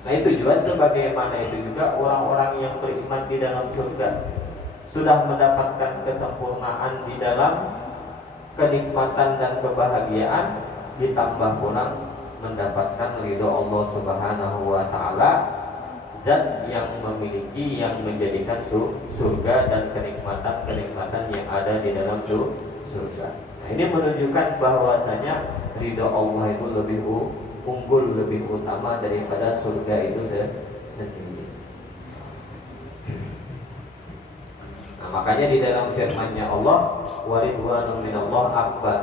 Nah itu juga sebagaimana itu juga orang-orang yang beriman di dalam surga sudah mendapatkan kesempurnaan di dalam kenikmatan dan kebahagiaan, ditambah pula mendapatkan ridho Allah Subhanahu wa taala, zat yang memiliki, yang menjadikan surga dan kenikmatan-kenikmatan yang ada di dalam surga. Nah, ini menunjukkan bahwasanya ridho Allah itu lebih unggul, lebih utama daripada surga itu sendiri. Nah, makanya di dalam firman-Nya Allah, waridwanun minallah akbar,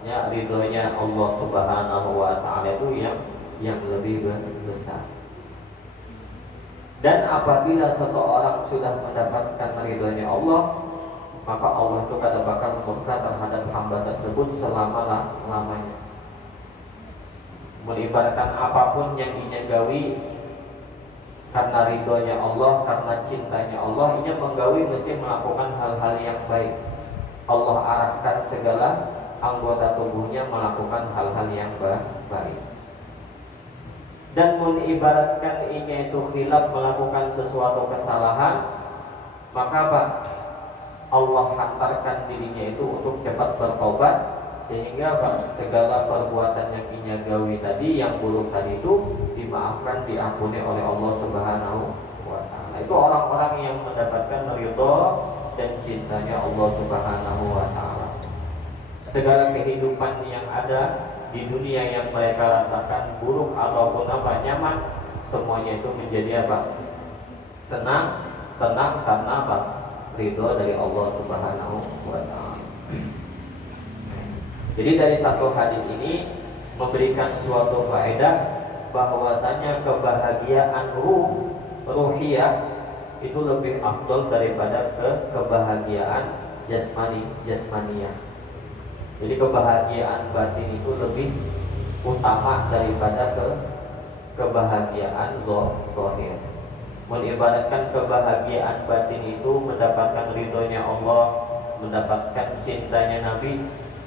ya ridhonya Allah Subhanahu wa taala itu yang lebih besar. Dan apabila seseorang sudah mendapatkan ridhonya Allah, maka Allah itu kata bakal murka terhadap hamba tersebut selama-lamanya. Melibatkan apapun yang inya gawi karena ridhonya Allah, karena cintanya Allah, inya menggawi mesti melakukan hal-hal yang baik. Allah arahkan segala anggota tubuhnya melakukan hal-hal yang baik. Dan mengibaratkan inya itu khilaf, melakukan sesuatu kesalahan, maka apa? Allah hantarkan dirinya itu untuk cepat bertobat, sehingga segala perbuatan yang inya gawi tadi, yang buruk tadi itu dimaafkan, diampuni oleh Allah Subhanahu wa taala. Itu orang-orang yang mendapatkan ridho dan cintanya Allah Subhanahu wa taala. Segala kehidupan yang ada di dunia yang mereka rasakan, buruk ataupun apa, nyaman, semuanya itu menjadi apa? Senang, tenang, karena apa? Ridho dari Allah Subhanahu wa taala. Jadi dari satu hadis ini memberikan suatu faedah bahwasanya kebahagiaan ruhiyah itu lebih afdal daripada kebahagiaan jasmaniyah. Jadi kebahagiaan batin itu lebih utama daripada kebahagiaan zahir. Mengibaratkan kebahagiaan batin itu mendapatkan ridhonya Allah, mendapatkan cintanya Nabi,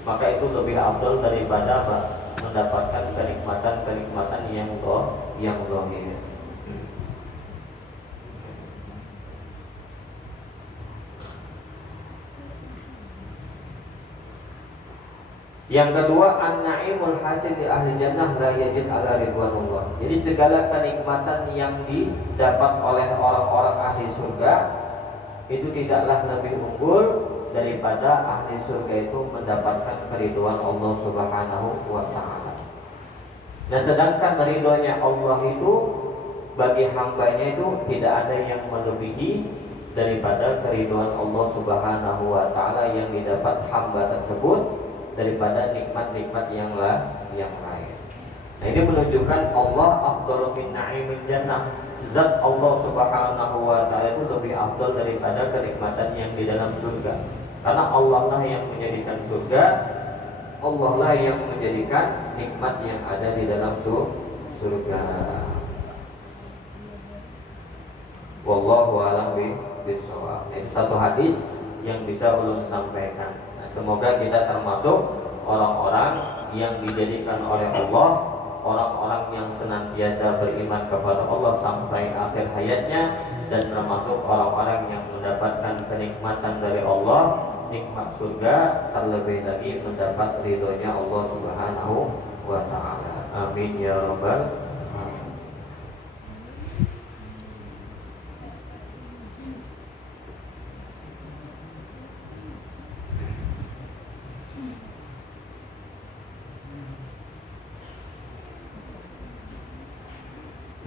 maka itu lebih afdal daripada mendapatkan kenikmatan-kenikmatan yang zahir. Yang kedua, an-na'imul hasil di ahli jannah la yajid ala ridwanullah. Jadi segala kenikmatan yang didapat oleh orang-orang ahli surga itu tidaklah lebih unggul daripada ahli surga itu mendapatkan keriduan Allah Subhanahu wa taala. Nah, sedangkan ridhonya Allah itu bagi hambanya itu tidak ada yang melebihi daripada keriduan Allah Subhanahu wa taala yang didapat hamba tersebut daripada nikmat-nikmat yang lain. Nah, ini menunjukkan Allah afdalu min na'imil jannah. Zat Allah Subhanahu wa taala itu lebih afdal daripada kenikmatan yang di dalam surga. Karena Allah lah yang menjadikan surga, Allah lah yang menjadikan nikmat yang ada di dalam surga. Wallahu a'lam bishawab. Itu satu hadis yang bisa ulun sampaikan. Semoga kita termasuk orang-orang yang dijadikan oleh Allah, orang-orang yang senantiasa beriman kepada Allah sampai akhir hayatnya, dan termasuk orang-orang yang mendapatkan kenikmatan dari Allah, nikmat surga, terlebih lagi mendapat ridhonya Allah Subhanahu wa ta'ala. Amin ya rabbal alamin.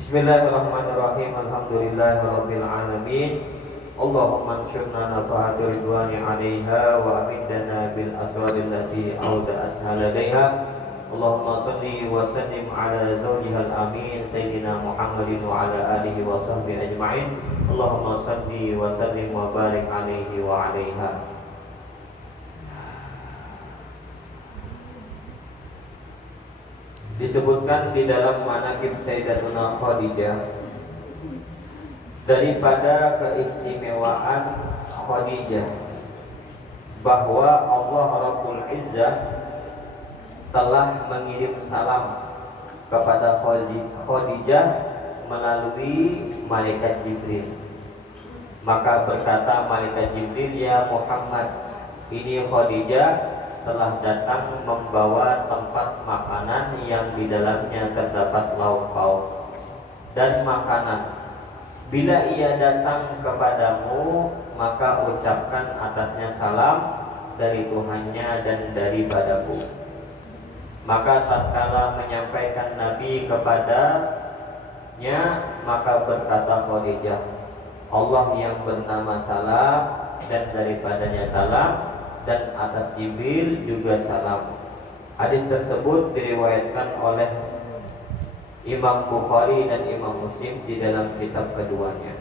Bismillahirrahmanirrahim. Alhamdulillahirabbil alamin. Allahumma anshurna nafa'ati ridwani 'alaiha wa amidna bil asrari allati awda'atha ladaiha. Allahumma salli wa sallim ala zawjihal amin sayyidina Muhammadin wa ala alihi wa sahbihi ajma'in. Allahumma salli wa sallim wa barik 'alaihi wa 'alaiha. Disebutkan di dalam manaqib Sayyidatuna Khadijah, daripada keistimewaan Khadijah, bahwa Allah Rabbul Izzah telah mengirim salam kepada Khadijah melalui malaikat Jibril. Maka berkata malaikat Jibril, "Ya Muhammad, ini Khadijah telah datang membawa tempat makanan yang di dalamnya terdapat lauk pauk dan makanan. Bila ia datang kepadamu, maka ucapkan atasnya salam dari Tuhannya dan daripadaku." Maka tatkala menyampaikan Nabi kepadanya, maka berkata Khadijah, "Allah yang bernama Salam dan daripadanya salam, dan atas Jibril juga salam." Hadis tersebut diriwayatkan oleh Imam Bukhari dan Imam Muslim di dalam kitab keduanya.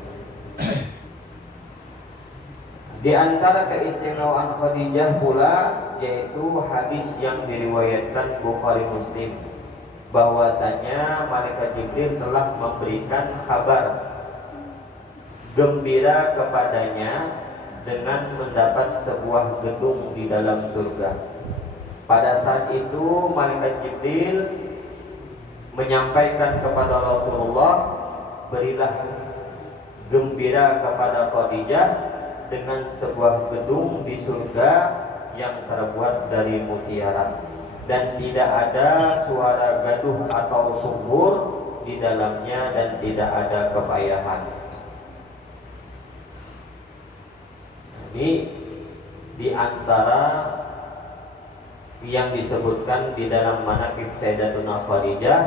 Di antara keistimewaan Khadijah pula yaitu hadis yang diriwayatkan Bukhari Muslim, bahwasanya malaikat Jibril telah memberikan kabar gembira kepadanya dengan mendapat sebuah gedung di dalam surga. Pada saat itu malaikat Jibril menyampaikan kepada Rasulullah, "Berilah gembira kepada Khadijah dengan sebuah gedung di surga yang terbuat dari mutiara, dan tidak ada suara gaduh atau sumur di dalamnya, dan tidak ada kepayahan." Ini di antara yang disebutkan di dalam manaqib Sayyidatuna Khadijah,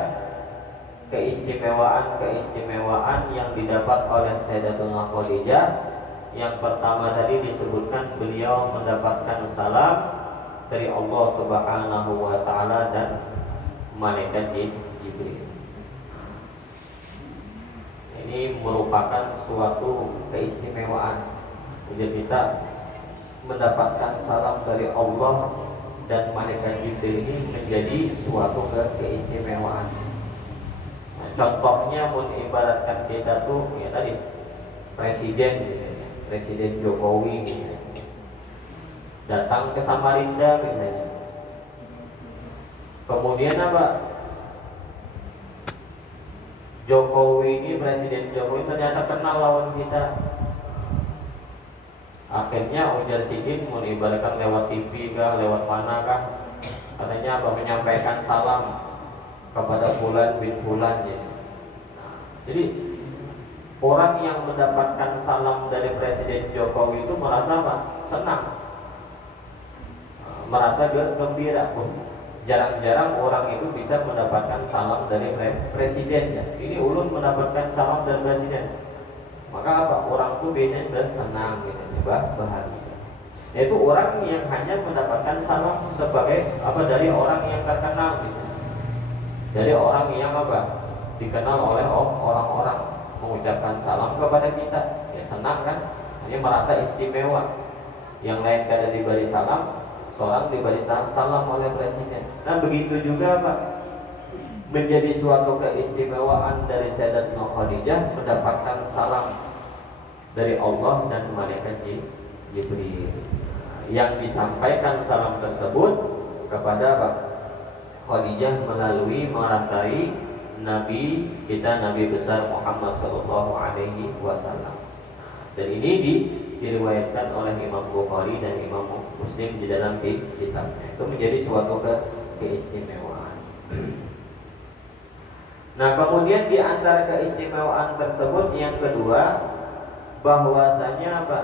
keistimewaan yang didapat oleh Sayyidatuna Khadijah. Yang pertama tadi disebutkan beliau mendapatkan salam dari Allah Subhanahu wa taala dan malaikat Jibril. Ini merupakan suatu keistimewaan. Jadi kita mendapatkan salam dari Allah dan malaikat Jibril ini menjadi suatu keistimewaan. Nah, contohnya mengibaratkan kita tuh ya tadi presiden misalnya, Presiden Jokowi misalnya, datang ke Samarinda misalnya. Kemudian apa? Jokowi ini, Presiden Jokowi ternyata kenal lawan kita. Akhirnya ujar sidin mengibaratkan lewat TV kah, lewat mana kah, katanya apa, menyampaikan salam kepada Fulan bin Fulan ya. Nah, jadi orang yang mendapatkan salam dari Presiden Jokowi itu merasa apa? Senang, merasa gembira. Jarang-jarang orang itu bisa mendapatkan salam dari presiden ya. Ini ulun mendapatkan salam dari presiden. Maka apa? Orang itu biasanya senang gitu, bahagia. Yaitu orang yang hanya mendapatkan salam sebagai apa, dari orang yang terkenal gitu. Dari orang yang apa? Dikenal oleh orang-orang, mengucapkan salam kepada kita, ya senang kan? Hanya merasa istimewa. Yang lain kada diberi salam, seorang diberi salam oleh presiden. Nah begitu juga Pak, menjadi suatu keistimewaan dari Sayyidatuna Khadijah mendapatkan salam dari Allah dan malaikat Jibril. Yang disampaikan salam tersebut kepada Khadijah melalui merantai Nabi kita, Nabi besar Muhammad Sallallahu Alaihi Wasallam. Dan ini diriwayatkan oleh Imam Bukhari dan Imam Muslim di dalam kitabnya. Itu menjadi suatu keistimewaan. Nah kemudian di antara keistimewaan tersebut yang kedua, bahwasanya apa?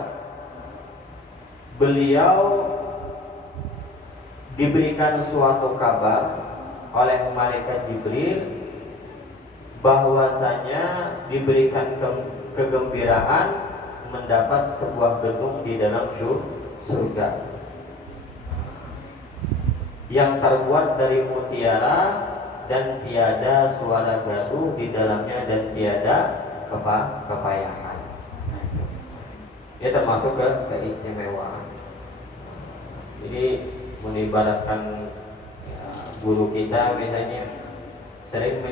Beliau diberikan suatu kabar oleh malaikat Jibril bahwasanya diberikan kegembiraan mendapat sebuah gedung di dalam surga yang terbuat dari mutiara dan tiada suara gaduh di dalamnya dan tiada kepayahan. Ini termasuk keistimewaan. Jadi mengibaratkan ya, guru kita misalnya sering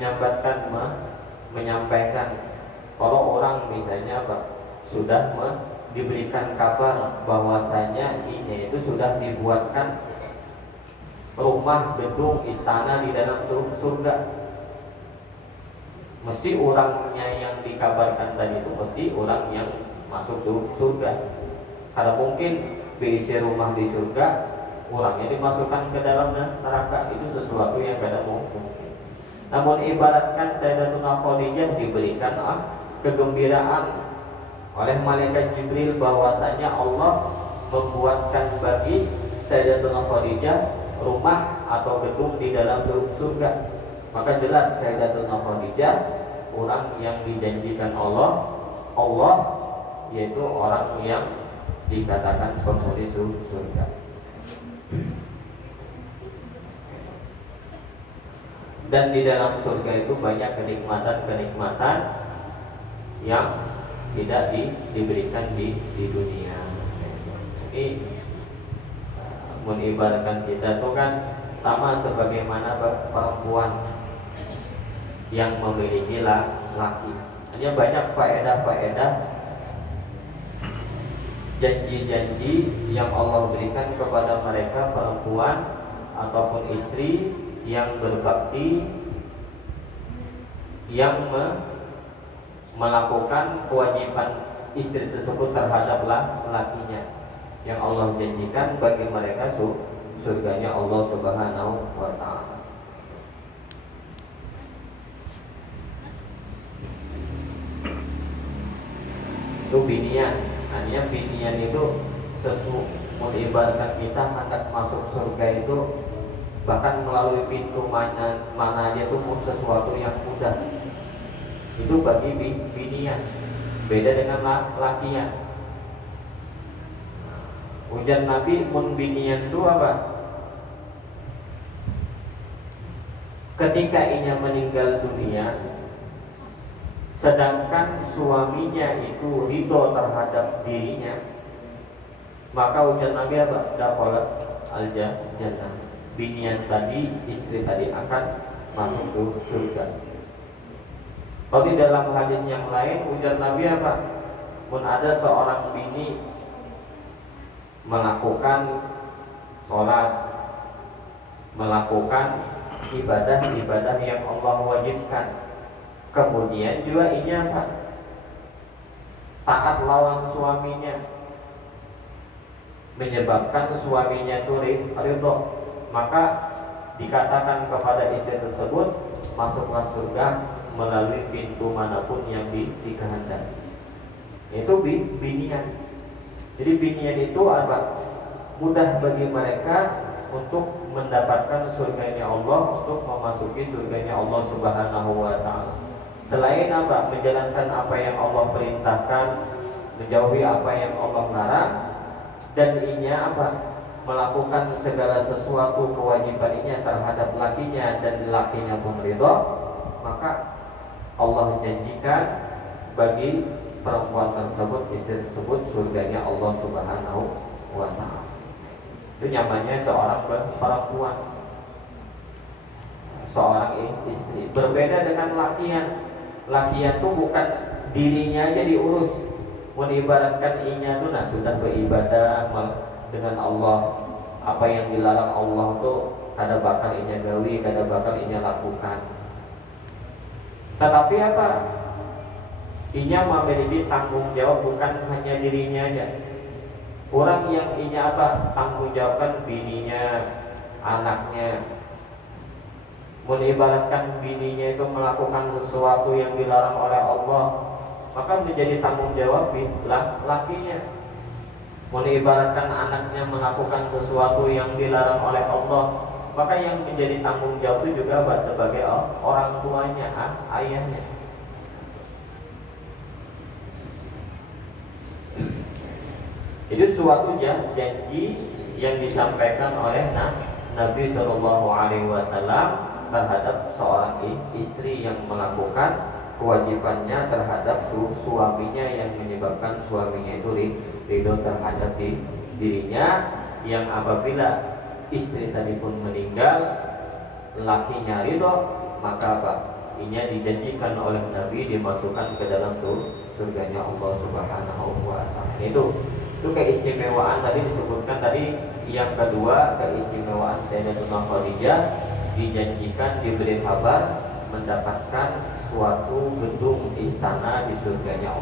menyampaikan kalau orang misalnya sudah diberikan kabar bahwasanya ini itu sudah dibuatkan rumah, gedung, istana di dalam surga. Mesti orangnya yang dikabarkan tadi itu mesti orang yang masuk surga. Karena mungkin berisi rumah di surga, orangnya dimasukkan ke dalam neraka, itu sesuatu yang tidak mungkin. Namun ibaratkan Sayyidatuna Khadijah diberikan kegembiraan oleh malaikat Jibril bahwasanya Allah membuatkan bagi Sayyidatuna Khadijah rumah atau gedung di dalam surga. Maka jelas Sayyidatuna Khadijah orang yang dijanjikan Allah yaitu orang yang dikatakan penghuni surga. Dan di dalam surga itu banyak kenikmatan-kenikmatan yang tidak diberikan di dunia. Jadi mengibaratkan kita itu kan sama sebagaimana perempuan yang memiliki laki. Hanya banyak faedah-faedah janji-janji yang Allah berikan kepada mereka perempuan ataupun istri yang berbakti, yang melakukan kewajiban istri tersebut terhadap lakinya, yang Allah janjikan bagi mereka surganya Allah Subhanahu wa ta'ala. Itu binian. Hanya binian itu mengibaratkan kita hendak masuk surga itu bahkan melalui pintu mana aja itu sesuatu yang mudah. Itu bagi binian. Beda dengan lakian. Ujar Nabi mun binian itu apa? Ketika ia meninggal dunia, sedangkan suaminya itu ridho terhadap dirinya, maka ujar Nabi apa? Dakhalat al-jannah. Binian tadi, istri tadi akan masuk surga. Tapi dalam hadis yang lain ujar Nabi apa? Pun ada seorang bini melakukan sholat, melakukan ibadah-ibadah yang Allah wajibkan, kemudian juga ini apa? Taat lawan suaminya, menyebabkan suaminya itu ridho, maka dikatakan kepada istri tersebut masuklah surga melalui pintu manapun yang dikehendaki. Itu binian. Jadi binian itu apa? Mudah bagi mereka untuk mendapatkan surganya Allah, untuk memasuki surganya Allah Subhanahu wa ta'ala. Selain apa? Menjalankan apa yang Allah perintahkan, menjauhi apa yang Allah larang, dan inya apa? Melakukan segala sesuatu kewajibannya terhadap lakinya dan lakinya pun ridho, maka Allah janjikan bagi perempuan tersebut, istri tersebut, surganya Allah Subhanahu wa ta'ala. Itu nyamannya seorang perempuan, seorang istri. Berbeda dengan lakian. Lakian itu bukan dirinya aja diurus, mengibaratkan inya itu nah sudah beribadah dengan Allah. Apa yang dilarang Allah itu kada bakal inya gawi, kada bakal inya lakukan. Tetapi apa? Inya memiliki tanggung jawab bukan hanya dirinya aja. Orang yang inya apa? Tanggung jawabkan bininya, anaknya. Mengibaratkan bininya itu melakukan sesuatu yang dilarang oleh Allah, maka menjadi tanggung jawab lakinya. Mengibaratkan anaknya melakukan sesuatu yang dilarang oleh Allah, maka yang menjadi tanggung jawab itu juga sebagai orang tuanya, ayahnya. Itu suatu janji yang disampaikan oleh Nabi Shallallahu Alaihi Wasallam terhadap seorang istri yang melakukan kewajibannya terhadap suaminya, yang menyebabkan suaminya itu ridho terhadap dirinya, yang apabila istri tadi pun meninggal, lakinya ridho, maka apa? Ini dijanjikan oleh Nabi dimasukkan ke dalam surganya Allah Subhanahu wa ta'ala. Itu keistimewaan tadi disebutkan tadi. Yang kedua, keistimewaan Sayyidatuna Khadijah dijanjikan, diberi kabar mendapatkan suatu gedung istana di surganya Allah.